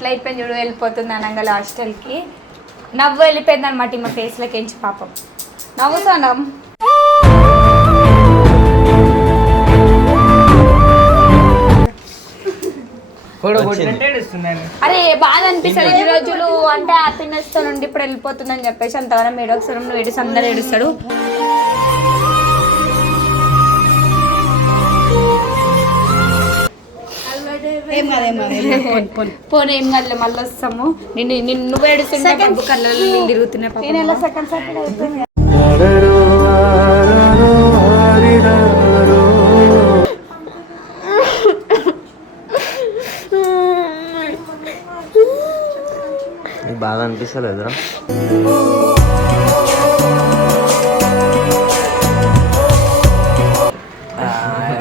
ఎట్లా అయిపోయింది చూడు వెళ్ళిపోతుంది అనగా హాస్టల్కి నవ్వు వెళ్ళిపోయింది అనమాట ఈమె ఫేస్లోకి ఎంచి పాపం. నవ్వుతానం కొడుకుంటే ఏడుస్తున్నాను అరే బాధ అనిపిస్తుంది ఈ రోజులు. అంటే హ్యాపీనెస్తో నుండి ఇప్పుడు వెళ్ళిపోతుందని చెప్పేసి అంతవరం ఏడోకసారి నువ్వు ఏడుసి అందరు ఏడుస్తాడు. ఏం కాదు ఏం. పోనీ, ఏం మళ్ళీ వస్తాము. నిన్ను నిన్ను నువ్వు ఏడుస్తుంటే బాబు కళ్ళలో పాపం. నేను నీకు బాగా అనిపిస్తలేదురా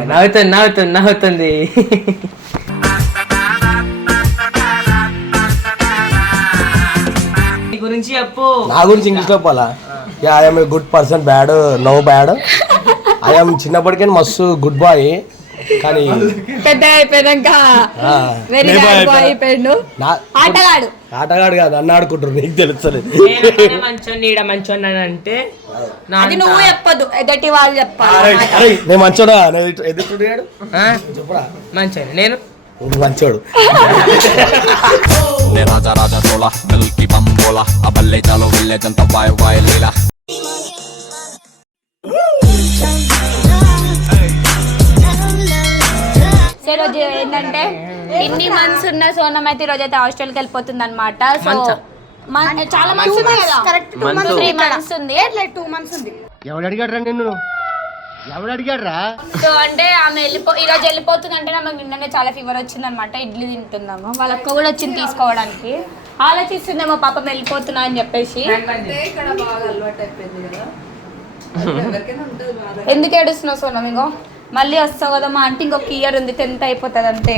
నవ్వుతుంది నవ్వుతుంది నవ్వుతుంది. చెప్పు. నా గురించి ఇంగ్లీష్ చెప్పాలా? Yeah I'm a good person bad no bad I'm చిన్నప్పటికే మస్తు గుడ్ బాయ్ కానీ పెద్ద అయిపోయాక వెరీ బ్యాడ్ బాయ్ అయిపోయా. అయిపోయాడు. నా ఆటగాడు. ఆటగాడు కాదు అన్న ఆడుకుంటారు నీకు తెలుస్తలేదు. మంచోని ఈడ మంచోని అని అంటే అది నువ్వు చెప్పదు ఎదటి వాళ్ళు చెప్పాలి. నేను మంచోడా? ఎదుగుతున్నాడు ఆ? చెప్పురా. మంచోని నేను? మంచోడు. Ne raja raja tola, milky chalo ville janta vai vai leela so ఈరోజు ఏంటంటే ఇన్ని మంత్స్ ఉన్న సోనం అయితే ఈరోజు అయితే హాస్టల్కి వెళ్ళిపోతుంది అనమాట సో? మన- చాలా మంత్స్ ఉంది కదా? Correct two month months three months ఉంది. టూ మంత్స్ ఉంది. ఎవడు అడిగాడు నిన్ను? ఎవడు అడిగాడు సో అంటే ఆమె వెళ్ళిపో ఈ రోజు వెళ్ళిపోతుంది అంటే నాకు నిన్ననే చాలా ఫీవర్ వచ్చింది అనమాట ఇడ్లీ తింటున్నాము. వాళ్ళ అక్క కూడా వచ్చింది తీసుకోవడానికి. ఆలోచిస్తుందేమో పాపం వెళ్ళిపోతున్నా అని చెప్పేసి. ఎందుకు ఏడుస్తున్నావు సోనం ఇంకో మళ్ళీ వస్తావు కదా మా అంటే ఇంకొక ఇయర్ ఉంది టెన్త్ అయిపోతుంది అంతే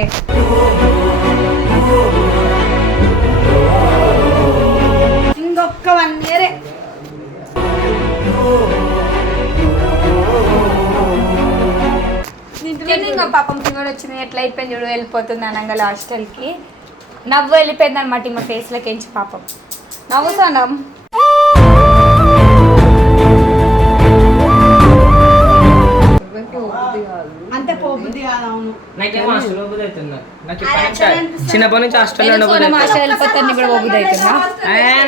ఇంకొక వన్ ఇయరే కానీ ఇంకా పాపం ఫీవర్ వచ్చింది? ఎట్లా అయిపోయింది చూడు వెళ్ళిపోతుంది అనగా హాస్టల్కి. నవ్వు వెళ్ళిపోయింది అనమాట ఈమె ఫేస్లోకి ఎంచి పాపం. నవ్వుతానం. అంతే పోబుద్ది కాదు అవును. నాకేమో హాస్టల్లో బుద్ధి అవుతుందా? నాకు ఇప్పటి నుంచి చిన్నప్పటి నుంచి హాస్టల్ వెళ్ళిపోతాను ఇప్పుడు అవుతుందా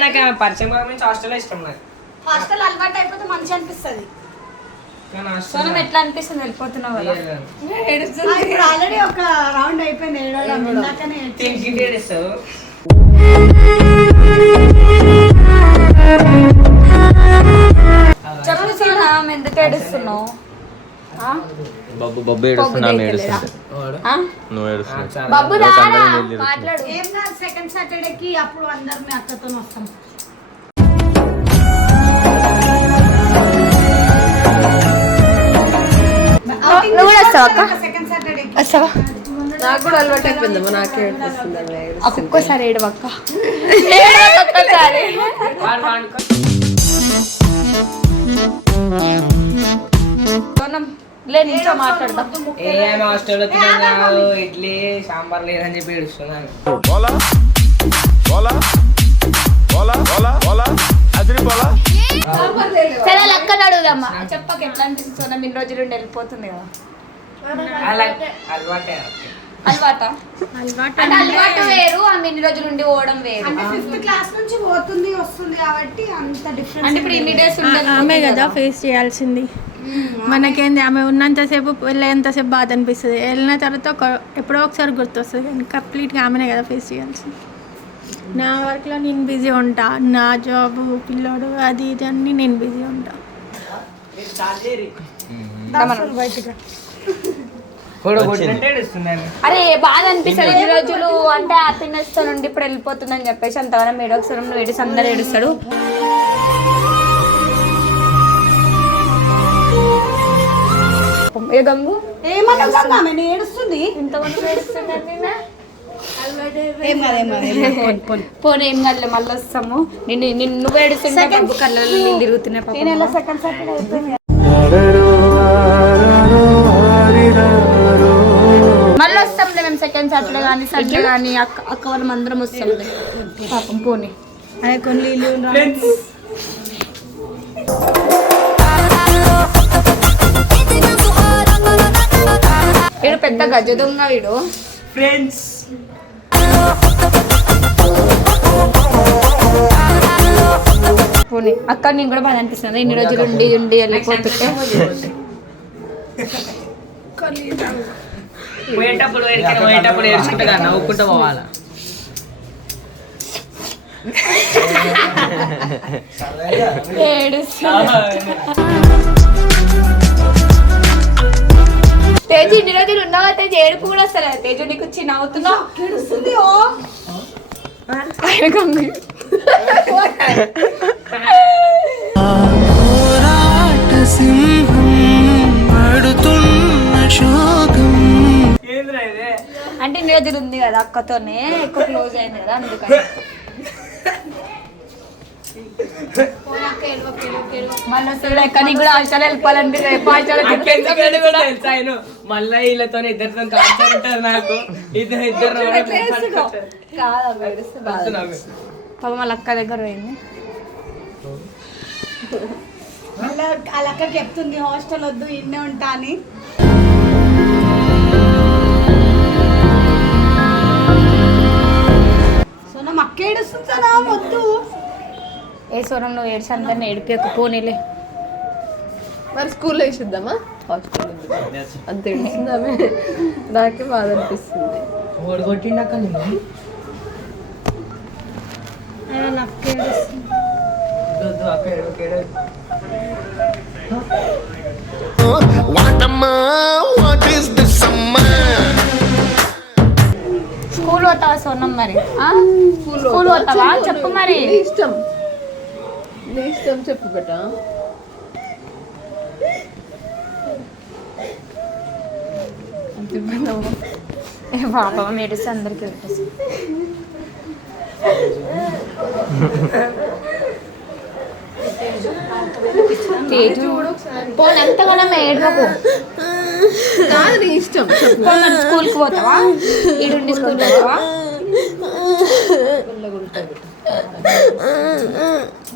నాకు పరిచయం నుంచి హాస్టల్లో ఇష్టం నాకు హాస్టల్ అలవాటు అయిపోతే మంచి అనిపిస్తుంది. హాస్టల్ సోనం ఎట్లా అనిపిస్తుంది వెళ్ళిపోతున్నావు కదా? ఇప్పుడు ఆల్రెడీ ఒక రౌండ్ అయిపోయింది ఏడవడం. ఇందాకనే తిండి ఏడుస్తావు? చెప్పు సోనం ఎందుకు ఏడుస్తున్నావు? బబ్బు బబ్బు ఏడుస్తున్నా? నువ్వు ఏడుస్తున్నావు. మాట్లాడు. ఏం సెకండ్ సాటర్డేకి అప్పుడు అందరిని అక్కతో వస్తాం. నువ్వు కూడా వస్తావా అక్క వస్తావా? నాకు కూడా అలవాటు అయిపోయిందమ్మా నాకే ఒక్కొక్కసారి ఏడవక్క. ఏడవక్క ఒక్కసారి. ఇడ్లీ సాంబార్ లేదని చెప్పి ఏడుస్తున్నాను. సరే లెక్కను అడుగుదమ్మా చెప్పక ఎట్లా అనిపిస్తుంది సోనం ఇన్ని రోజులు వెళ్ళిపోతుంది కదా. అలా అలవాటే. ఓకే. అలవాట? అంటే అలవాటు వేరు ఆమె ఇన్ని రోజులు ఉండి పోవడం వేరు. అంటే ఫిఫ్త్ క్లాస్ నుంచి పోతుంది వస్తుంది కాబట్టి అంత డిఫరెన్స్ అంటే ఇప్పుడు ఇన్ని డేస్ ఆమె కదా ఫేస్ చేయాల్సింది. మనకేంది ఆమె ఉన్నంతసేపు వెళ్ళేంతసేపు బాధ అనిపిస్తుంది. వెళ్ళిన తర్వాత ఒక ఎప్పుడో ఒకసారి గుర్తొస్తుంది. కానీ కంప్లీట్గా ఆమెనే కదా ఫేస్ చేయాల్సింది. నా వర్క్లో నేను బిజీ ఉంటా. నా జాబ్ పిల్లోడు అది ఇది అన్నీ నేను బిజీ ఉంటా. అరే బాధ అనిపిస్తుంది ఈ రోజులు. అంటే హ్యాపీనెస్తో నుండి ఇప్పుడు వెళ్ళిపోతుందని చెప్పేసి అంతవరం ఏడోకసారి నువ్వు ఏడుసి అందరు ఏడుస్తాడు ఏ గంగు? ఏమన్నా ఆమె ఏడుస్తుంది. ఏడుస్తున్నారు నిన్న? ఏం కాదు ఏం కాదు. పోనీ, ఏం కాదులే మళ్ళీ వస్తాము. నిన్ను నిన్ను నువ్వు ఏడుస్తుంటే బాబు కళ్ళలో నీళ్ళు తిరుగుతున్నాయి పాపం. నేను ఎలా సెకండ్ సాటర్డే అయిపోయింది మళ్ళీ వస్తాంలే మేము సెకండ్ సాటర్డే కానీ సండే కానీ అక్క అక్క వాళ్ళం అందరం వస్తాం పాపం పోనీ. అదే కొన్ని వీడు పెద్ద గజ దొంగ వీడు. ఫ్రెండ్స్ పోనీ. అక్క నేను కూడా బాగా అనిపిస్తుంది. ఇన్ని రోజులు ఉండి ఉండి వెళ్ళిపోతుంటే. పోయేటప్పుడు పోయేటప్పుడు ఏడ్చుకుంటా కదా నవ్వుకుంటూ పోవాలా? తేజు ఇన్ని రోజులు ఉన్నావా? తేజు ఏడుపు కూడా వస్తారు తేజు నీకు వచ్చి నవ్వుతున్నావు అంటే ఇన్ని రోజులు ఉంది కదా అక్కతోనే ఎక్కువ క్లోజ్ అయింది కదా అందుకని మళ్ళీ వస్తుంది అక్క నీకు కూడా హాస్టల్ వెళ్ళిపోవాలంటే రేపు హాస్టల్ నాకెందుకు కూడా తెలుసా ఆయన? మళ్ళీ వీళ్ళతో ఇద్దరితో కాల్చారు నాకు ఇద్దరు ఇద్దరు పాపం వాళ్ళ అక్క దగ్గర పోయింది వాళ్ళ వాళ్ళ అక్క చెప్తుంది హాస్టల్ వద్దు ఇన్నే ఉంటా అని. నువ్వు ఏడ్చి అందరిని ఏడిపి పోనీలే. మరి స్కూల్లో వేసిద్దామా? హాస్టల్ అంత ఏడుస్తుందామే నాకే బాధ అనిపిస్తుంది. ఓడగొట్టిండక్క నేను. స్కూల్ పోతావా సోనం మరి? స్కూల్ పోతావా? చెప్పు మరి. ఇష్టం. నీ ఇష్టం చెప్పు బెట. పాపం ఏడిస్తే అందరికి ఏడిపిస్తుంది తేజు పోనీ ఎంతగానో ఏడవకు కాదు నీ ఇష్టం. చెప్పు. పోనీ స్కూల్కి పోతావా? ఈడుండి స్కూల్కి పోతావా?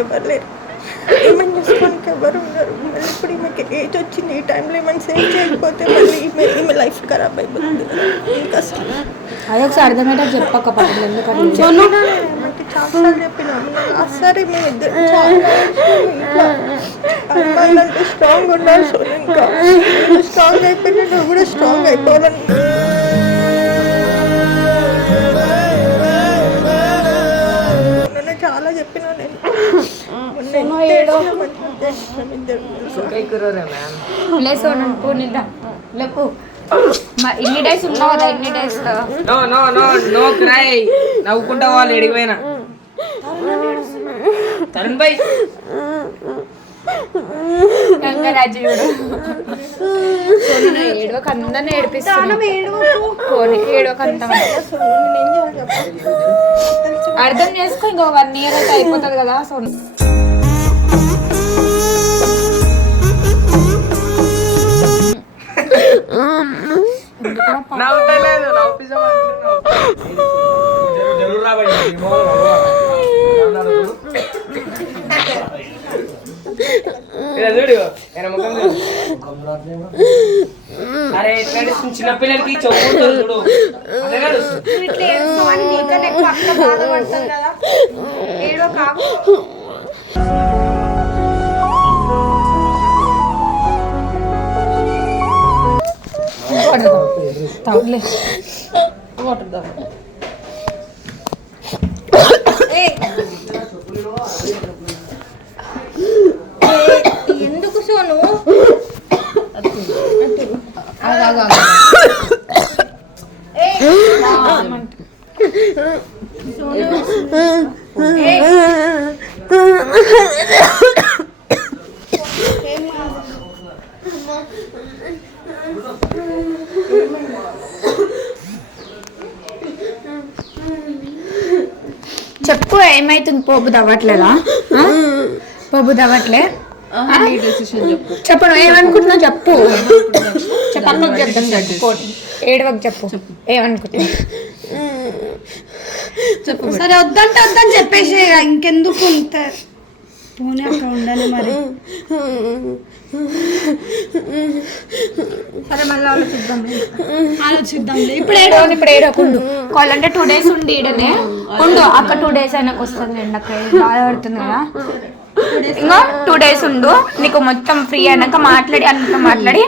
ఎవరు లేరు ఏమని చూసుకోనికి ఎవరు ఉన్నారు మళ్ళీ ఇప్పుడు ఈమెకి ఏజ్ వచ్చింది ఈ టైంలో ఏమైనా సేవ్ చేయకపోతే మళ్ళీ ఈమె ఈమె లైఫ్ ఖరాబ్ అయిపోతుంది ఇంకా అసలు. అది ఒకసారి అర్థమయ్యేటట్టు చెప్పక్క పట్టలు ఎందుకంటే ఆమెకి చాలాసార్లు చెప్పినాము సరే మేము ఇద్దరు చాలా ఇంట్లో అమ్మాయిలంటే స్ట్రాంగ్ ఉండాలి సో ఇంకా. స్ట్రాంగ్ అయిపోయినా నువ్వు కూడా స్ట్రాంగ్ అయిపోవాలని చాలా చెప్పినా నేను. మొన్న ఎంత ఏడ్చినా మంచిగా చేసినాం ఇద్దరు సుఖై కుర్రోరే మ్యామ్ లేదు సోనం పోనిద్దా లేపు మ- ఇన్ని డేస్ ఉన్నావు కదా ఇన్ని days no no no no cry నవ్వుకుంటా వాళ్ళు ఎడిగిపోయినా తరుణ్ భాయ్ గంగరాజుడు ఏడవక అందరిని ఏడిపిస్తాను పోనీ ఏడవక అంత అర్థం చేసుకో ఇంకో వన్ ఇయర్ అయితే అయిపోతుంది కదా సో నవ్వుతలేదు నవ్వుపిస్తాం జరుగు రాబడి చూడు ఆయన ముఖం చూడు అరే ఎట్లా నడుస్తుంది? చిన్నపిల్లలకి చెవు చూడు అదే నడుస్తుంది. ఇట్లా ఏడుస్తామని నీకన్నా ఎక్కువ అక్క బాధపడతారు కదా ఏడో కాకు తాగులే వాటర్ దాకా ఎందుకు సోను చెప్పు ఏమైతుంది? పోపు తవ్వట్లేదా? పోపు తవ్వట్లే? చెప్పను ఏమనుకుంటున్నావు చెప్పు. చెప్పు. పోటీ ఏడవకు చెప్పు. ఏమనుకుంటున్నావు? చెప్పు సరే వద్దంటే వద్దని చెప్పేసి ఇక ఇంకెందుకు ఇంత పోనీ అక్కడ ఉండాలి మరి. సరే మళ్ళీ ఆలోచిద్దాం ఆలోచిద్దాంలే ఇప్పుడు ఏడో ఇప్పుడు ఏడోకుండు కావాలంటే టూ డేస్ ఉండి ఈడనే. ఉండు అక్క టూ డేస్ అయినాక వస్తుంది అండి అక్క. బాధపడుతుంది కదా ఇంకా టూ డేస్ ఉండు. నీకు మొత్తం ఫ్రీ అయినాక మాట్లాడి అంత మాట్లాడి.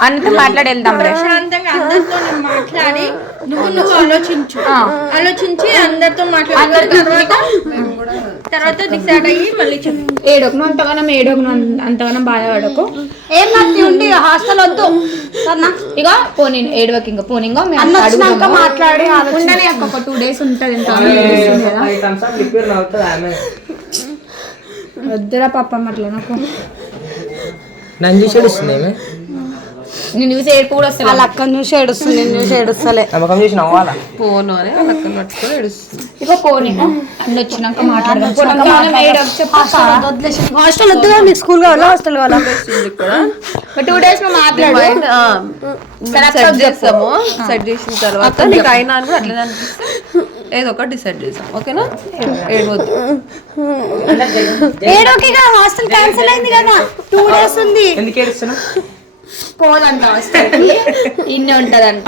అంత మాట్లాడి వెళ్దాం ప్రశాంతంగా అందరితో మాట్లాడి నువ్వు నువ్వు ఆలోచించు. ఆలోచించి అందరితో మాట్లాడి. తర్వాత తర్వాత డిసైడ్ అయ్యి మళ్ళీ చెప్పు. ఏడోకు నువ్వు అంతగానం ఏడోకు నువ్వు అంత- అంతగానం బాధపడకు. ఏం నత్తి ఉండి హాస్టల్ వద్దు. ఇక పోనీ ఏడవకి ఇంకా పోనీ ఇంకా మేము. మాట్లాడి ఉండని ఒక టూ డేస్ ఉంటుంది వద్దురా పాప అట్లా నాకు. నేను చూసి ఏడుపు కూడా వస్తుంది వాళ్ళ అక్కని చూసి ఏడుస్తుంది నేను చూసి ఏడుస్తలే. నమ్మకం చూసి నవ్వాలా పోను అని అక్కడ పట్టుకొని ఏడుస్తుంది. ఇక పోనీ. అన్న వచ్చినాక మాట్లాడదాం. పోనీ మనం ఏడోకు చెప్పు. హాస్టల్ వద్దు మీకు స్కూల్ కావాలా హాస్టల్ కావాలా? టూ డేస్ చేస్తాము. సెట్ చేసిన తర్వాత నీకు అయినా అని కూడా అట్లనే అనిపిస్తే ఏదో ఒకటి డిసైడ్ చేస్తాం ఓకేనా? ఏడవద్దు. ఏడోకి హాస్టల్ క్యాన్సిల్ అయింది కదా. టూ డేస్ ఉంది. ఎందుకు ఏడుస్తున్నావు? పోదంట హాస్టల్కి ఇన్ని ఉంటదంట.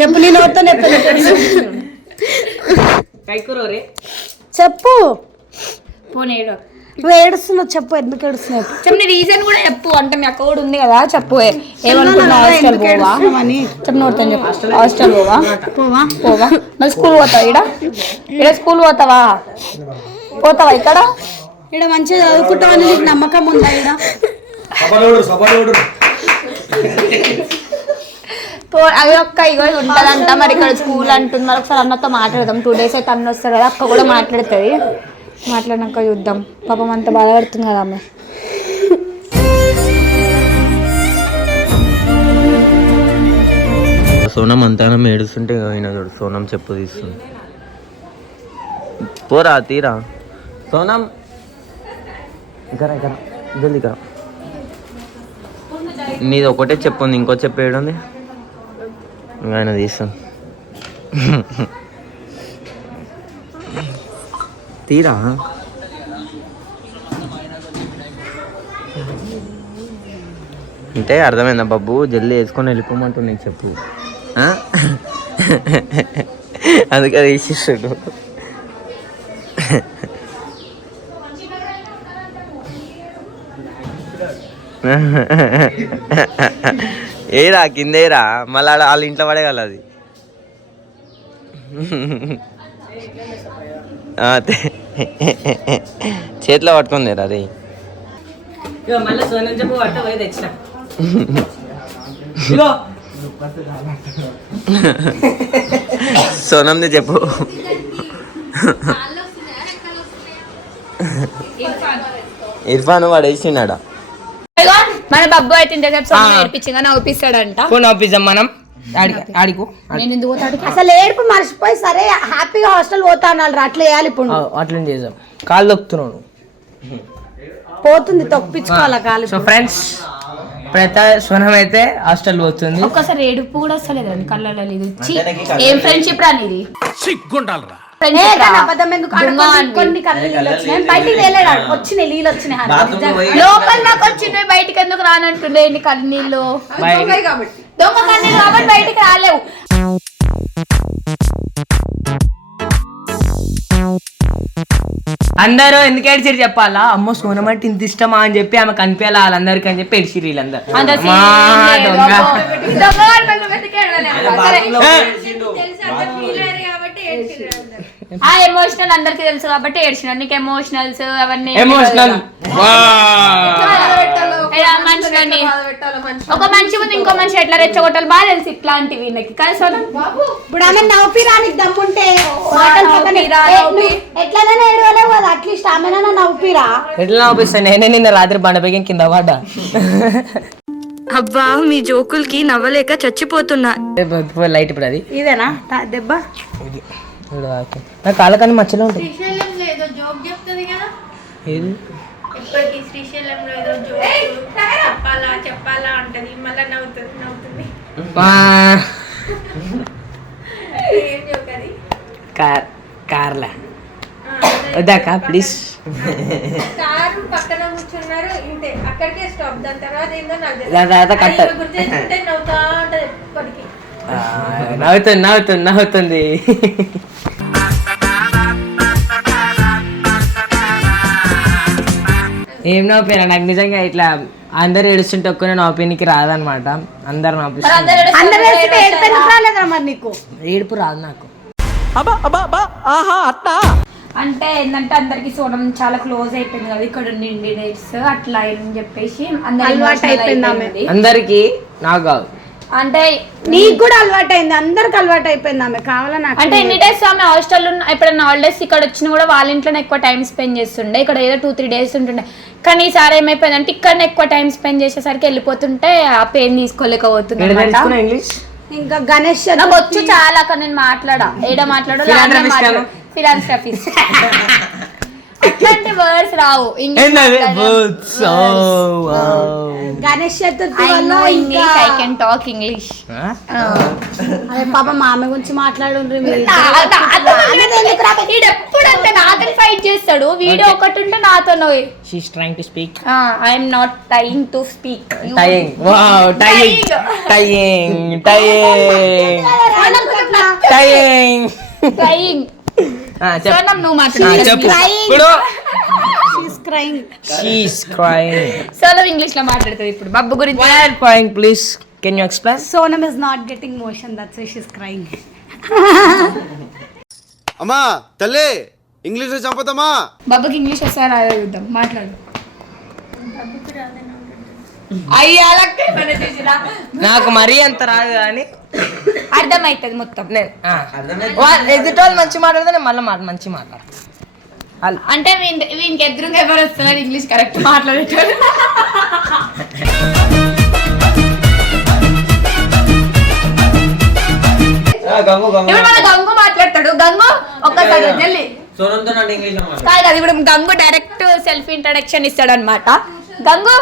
చెప్పు నేను చెప్పు. నువ్వు ఏడుస్తున్నావు చెప్పు ఎందుకు ఏడుస్తున్నావు? చెప్పు నీ రీజన్ కూడా చెప్పు. అంటే మీ అక్క కూడా ఉంది కదా చెప్పు. ఏమనుకున్నా హాస్టల్ పోవా? చెప్పు నోడతాను చెప్పు. హాస్టల్ పోవా? పోవా? పోవా. మళ్ళీ స్కూల్ పోతావా ఇడ ఇడ స్కూల్ పోతావా? పోతావా ఇక్కడ? ఇక్కడ మంచిగా చదువుకుంటామని నీకు నమ్మకం ఉందా ఇక్కడ పో అది ఒక్క ఇగో ఉంటదంట. మరి ఇక్కడ స్కూల్ అంటుంది. మరి ఒకసారి అన్నతో మాట్లాడదాం. టూ డేస్ అయితే అన్న వస్తారు కదా అక్క కూడా మాట్లాడుతుంది. మాట్లాడినాక చూద్దాం. పాపం అంత బాధపడుతుంది కదా ఆమె. సోనం అంతగానం ఏడుస్తుంటే ఇగో ఈయన చూడు సోనం చెప్పు తీస్తుంది. పోరా తీరా. సోనం. ఇక్కడ ఇక్కడ జల్దీ ఇక్కడ నీది ఒకటే చెప్పుంది ఇంకో చెప్పు ఆయన తీస్తాం తీరా? అంటే అర్థమైందా బాబు? జల్దీ వేసుకొని వెళ్ళిపోమంటూ నీకు చెప్పు అందుకే తీసిస్తాడు ఏరా కిందేరా? మళ్ళీ ఆడ వాళ్ళ ఇంట్లో పడేయాలి అది. చేతిలో పట్టుకుందేరా రే. ఇగో మళ్ళీ సోనం చెప్పు పట్ట పోయి తెచ్చిన. ఇగో. సోనంది చెప్పు. ఇర్ఫాన్. వాడు వేసిండా ఇగో మన బబ్బు అయితే ఇంతసేపు నవ్వుపిస్తాడంట ఫోన్ ఆఫీసాం మనం. ఆడికి ఆడికు. నేను ఎందుకు పోతాడు అసలు ఏడుపు మర్చిపోయి సరే హ్యాపీగా హాస్టల్ పోతా అన్నారు అట్లా వేయాలి ఇప్పుడు అట్లా చేద్దాం. కాలు దొక్కుతున్నాను పోతుంది తొప్పించుకోవాలా కాలు సో ఫ్రెండ్స్ ఇప్పుడైతే సోనం అయితే హాస్టల్ పోతుంది. ఒక్కసారి ఏడుపు కూడా వస్తలేదు కళ్ళలో లేదు. ఛీ, ఏం ఫ్రెండ్షిప్ రా నీది? ఏ, వచ్చినాయి నీళ్ళు వచ్చినాయి. లోపల నాకు వచ్చింది బయటికి ఎందుకు రానంటుండే ఎన్ని కన్నీళ్ళు? కాబట్టి. దొంగ కన్నీళ్ళు కాబట్టి బయటికి రాలేవు. అందరూ ఎందుకు ఏడ్చిరు చెప్పాలా? అమ్మో సోనం అంటే ఇంత ఇష్టమా అని చెప్పి ఆమె కనిపించాలి వాళ్ళందరికీ అని చెప్పి ఏడ్చిరు వీళ్ళందరూ. మా. దొంగ. అబ్బో. దొంగ వాడి పక్కన పెట్టుకు ఏడవలే. సరే. ఆ ఎమోషనల్ అందరికి తెలుసు కాబట్టి ఏడ్చిన నీకు ఎమోషనల్స్ అవన్నీ ఎమోషనల్ ఒక మనిషి ముందు ఇంకో మనిషి ఎట్లా రెచ్చగొట్టాలి? బాగా తెలుసు ఇట్లాంటివి నాకు. కానీ సోనం. ఇప్పుడు ఆమె నవ్వుపిరానికి దమ్ముంటే ఎట్లాగైనా ఏడవలేవు కదా అట్లీస్ట్ ఆమెనైనా నవ్వుపిరా ఎట్లా నవ్విస్తాను నేనే నిన్న రాత్రి బండ పైకి కింద పడ్డా. అబ్బా మీ జోకులకి నవ్వలేక చచ్చిపోతున్నా. లైట్ ఇప్పుడు అది. ఇదేనా? దెబ్బ? చూడు, ఓకే. నా కాళ్ళ కానీ మచ్చలో ఉంటుంది శ్రీశైలంలో ఏదో జోక్ చెప్తుంది కదా? ఏది? ఎప్పటికీ శ్రీశైలంలో ఏదో జోక్ చెప్పాలా చెప్పాలా అంటది. మళ్ళీ నవ్వుతుంది నవ్వుతుంది. వా. ఏం జోక్ అది? కార్ కార్లా? వద్దాక ప్లీజ్. కారు పక్కన కూర్చున్నారు ఇంతే. అక్కడికే స్టాప్ దాని తర్వాత ఏందో నాకు తెలియదు. దాని తర్వాత కట్ట. అది గుర్తు తెచ్చుకుంటే నవ్వుతా ఉంటది ఎప్పటికీ. నవ్వుతుంది నవ్వుతుంది నవ్వుతుంది. ఏం నవ్వుపోయినా నాకు నిజంగా ఇట్లా అందరు ఏడుస్తుంటే ఒక్క నవ్వుపోయినకి రాదనమాట. అందరు నీకు? ఏడుపు రాదు నాకు. అంటే ఏంటంటే అందరికి సోనం చాలా క్లోజ్ అయిపోయింది కదా ఇక్కడ ఉండి డేట్స్ అట్లా అని చెప్పేసి. అందరికి నాకు కాదు. అంటే నీకు కూడా అలవాటు అయింది అందరికి అలవాటు అయిపోయింది ఆమె కావాలని అంటే ఎన్ని డేస్ ఆమె హాస్టల్ ఉన్న ఎప్పుడైనా హాలిడేస్ ఇక్కడ వచ్చినా కూడా వాళ్ళ ఇంట్లోనే ఎక్కువ టైం స్పెండ్ చేస్తుండే ఇక్కడ ఏదో టూ త్రీ డేస్ ఉంటుండే. కానీ ఈసారి ఏమైపోయిందంటే ఇక్కడ ఎక్కువ టైం స్పెండ్ చేసేసరికి వెళ్ళిపోతుంటే ఆ పెయిన్ తీసుకోలేకపోతుంది ఇంకా గణేష్ నాకు వచ్చు చాలా అక్కడ నేను మాట్లాడా ఏడ మాట్లాడు. ఫిలాన్స్ట్రఫీస్ అట్లాంటి వర్డ్స్ రావు. ఇంగ్లీష్ గణేష్ చతుర్థి వల్ల English I can talk English అదే పాప మా ఆమె గురించి మాట్లాడుండ్రి. మీరు ఎప్పుడంటే నాతో ఫైట్ చేస్తాడు. వీడియో ఒకటి ఉంటే నాతో she's trying to speak I'm not trying to speak trying wow trying trying trying trying trying చెప్పు సోనం నువ్వు మాట్లాడు. చెప్పు. ఇప్పుడు షీస్ క్రైయింగ్ సోనం ఇంగ్లీష్లో మాట్లాడుతుంది ఇప్పుడు. బబ్బు గురించి why are crying please can you explain Sonam is not getting motion that's why she's crying అమ్మా తల్లి బబ్బుకి ఇంగ్లీష్ వస్తారా? అదే చూద్దాం. మాట్లాడు అయ్యా లక్కే మన చేసిరా నాకు మరీ అంత రాదు కానీ అర్థమైతుంది మొత్తం. నేను ఎదుటోళ్ళు మంచి మాట్లాడితే నేను మళ్ళీ మాట మంచి మాట్లాడతాను. అంటే వీన్- వీనికి ఎదురుగా ఎవరు వస్తున్నారు ఇంగ్లీష్ కరెక్ట్ మాట్లాడేటోళ్ళు. ఇప్పుడు మన గంగు మాట్లాడతాడు? గంగు ఒక్కసారి జల్లి. కాదు ఇప్పుడు గంగు డైరెక్ట్ సెల్ఫ్ ఇంట్రడక్షన్ ఇస్తాడు అనమాట గంగు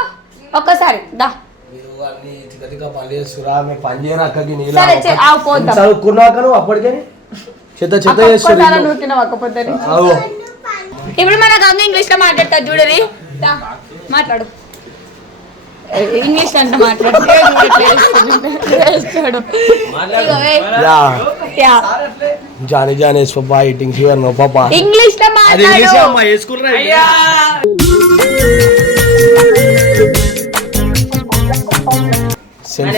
ఒక్కసారి దా. చదువుకున్నాక నువ్వు అప్పటికే చెత్త చెత్త ఇప్పుడు మన గంగు ఇంగ్లీష్లో మాట్లాడతాడు చూడరి దా, మాట్లాడు. ఇంగ్లీష్ అంటే మాట్లాడు. జాని జాని స్వబ్బా ఈటింగ్ ఫీవర్ నో పాపా ఇంగ్లీష్లో అది ఇంగ్లీష్ మాట్లాడు. అమ్మా ఏ స్కూల్ రా? సెల్ఫ్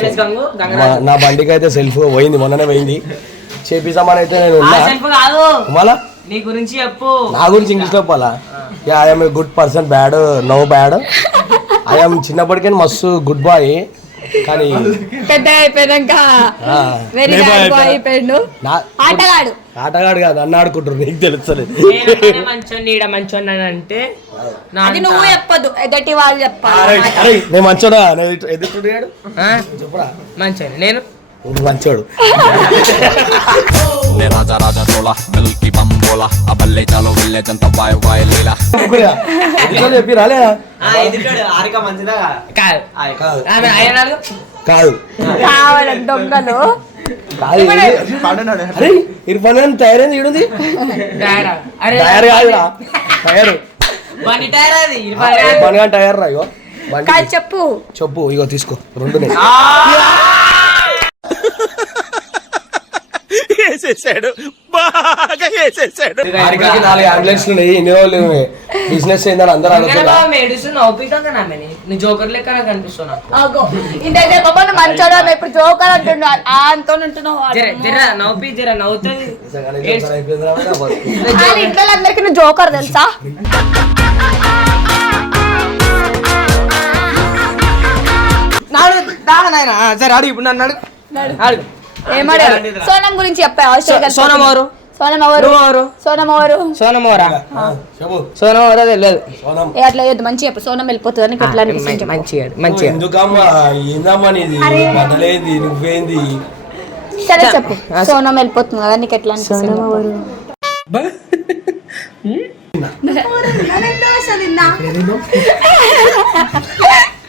నా బండికి అయితే సెల్ఫ్ పోయింది మొన్ననే పోయింది. చేపిస్తామని అయితే నేను మళ్ళా? నీ గురించి చెప్పు. నా గురించి ఇంగ్లీష్ చెప్పాలా? I'm a good person bad no bad I'm చిన్నప్పటికే మస్తు గుడ్ బాయ్ కానీ పెద్ద అయిపోయాక వెరీ బ్యాడ్ బాయ్ అయిపోయా. అయిపోయాడు. ఆటగాడు. ఆటగాడు కాదు అన్న ఆడుకుంటారు నీకు తెలుస్తలేదు. మంచోని ఈడ మంచోని అని అంటే అది నువ్వు చెప్పదు ఎదటి వాళ్ళు చెప్పాలి. అరే, అరే, నేను మంచోడా? ఆ? చెప్పురా. మంచోని నేను? నువ్వు మంచోడు. రాజా రాజా తోల మిల్కి బంబోల అబల్లే చాలో వెళ్ళేదంత వాయు వాయు లీలా చెప్పి రాలేదా కాదు దొంగలు ఇర్ఫాన్ తయారైంది కాదురా టైర్ ఇర్ఫాన్ రా ఇగో చెప్పు చెప్పు ఇగో తీసుకో రెండు ఆడికి నాలుగు అంబులెన్స్లు ఉన్నాయి. ఎన్ని రోజులు బిజినెస్ అయిందని అందరూ బాబా మెడిసిన్ నీ జోకర్ లెక్క ఇంతైతే బాబా నువ్వు మంచోడు? ఇప్పుడు జోకర్ ఆ అంతో ఉంటున్నావు. జర జర నవ్వుపి జర నవ్వుతుంది. వాళ్ళ ఇంట్లో అందరికి నువ్వు జోకర్ తెలుసా? సరే అడుగు ఇప్పుడు నన్ను అడుగు. అడుగు ఏమడారు సోనం గురించి చెప్పా హాస్టల్ సోనం ఎవరు? సోనం ఎవరు? నువ్వు ఎవరు? సోనం ఎవరు? సోనం ఎవరా? చెప్పు. సోనం ఎవరో తెలియదు. సోనం. ఏ అట్లా మంచి చెప్పు. సోనం వెళ్ళిపోతుంది నీకు ఎట్లా అనిపిస్తుంది చెప్పు. మంచిగా మంచిగా. ఎందుకమ్మా ఏందమ్మా నీది బట్టలేంది నువ్వేంది? సరే చెప్పు. సోనం వెళ్ళిపోతుంది కదా నీకు ఎట్లా అనిపిస్తుంది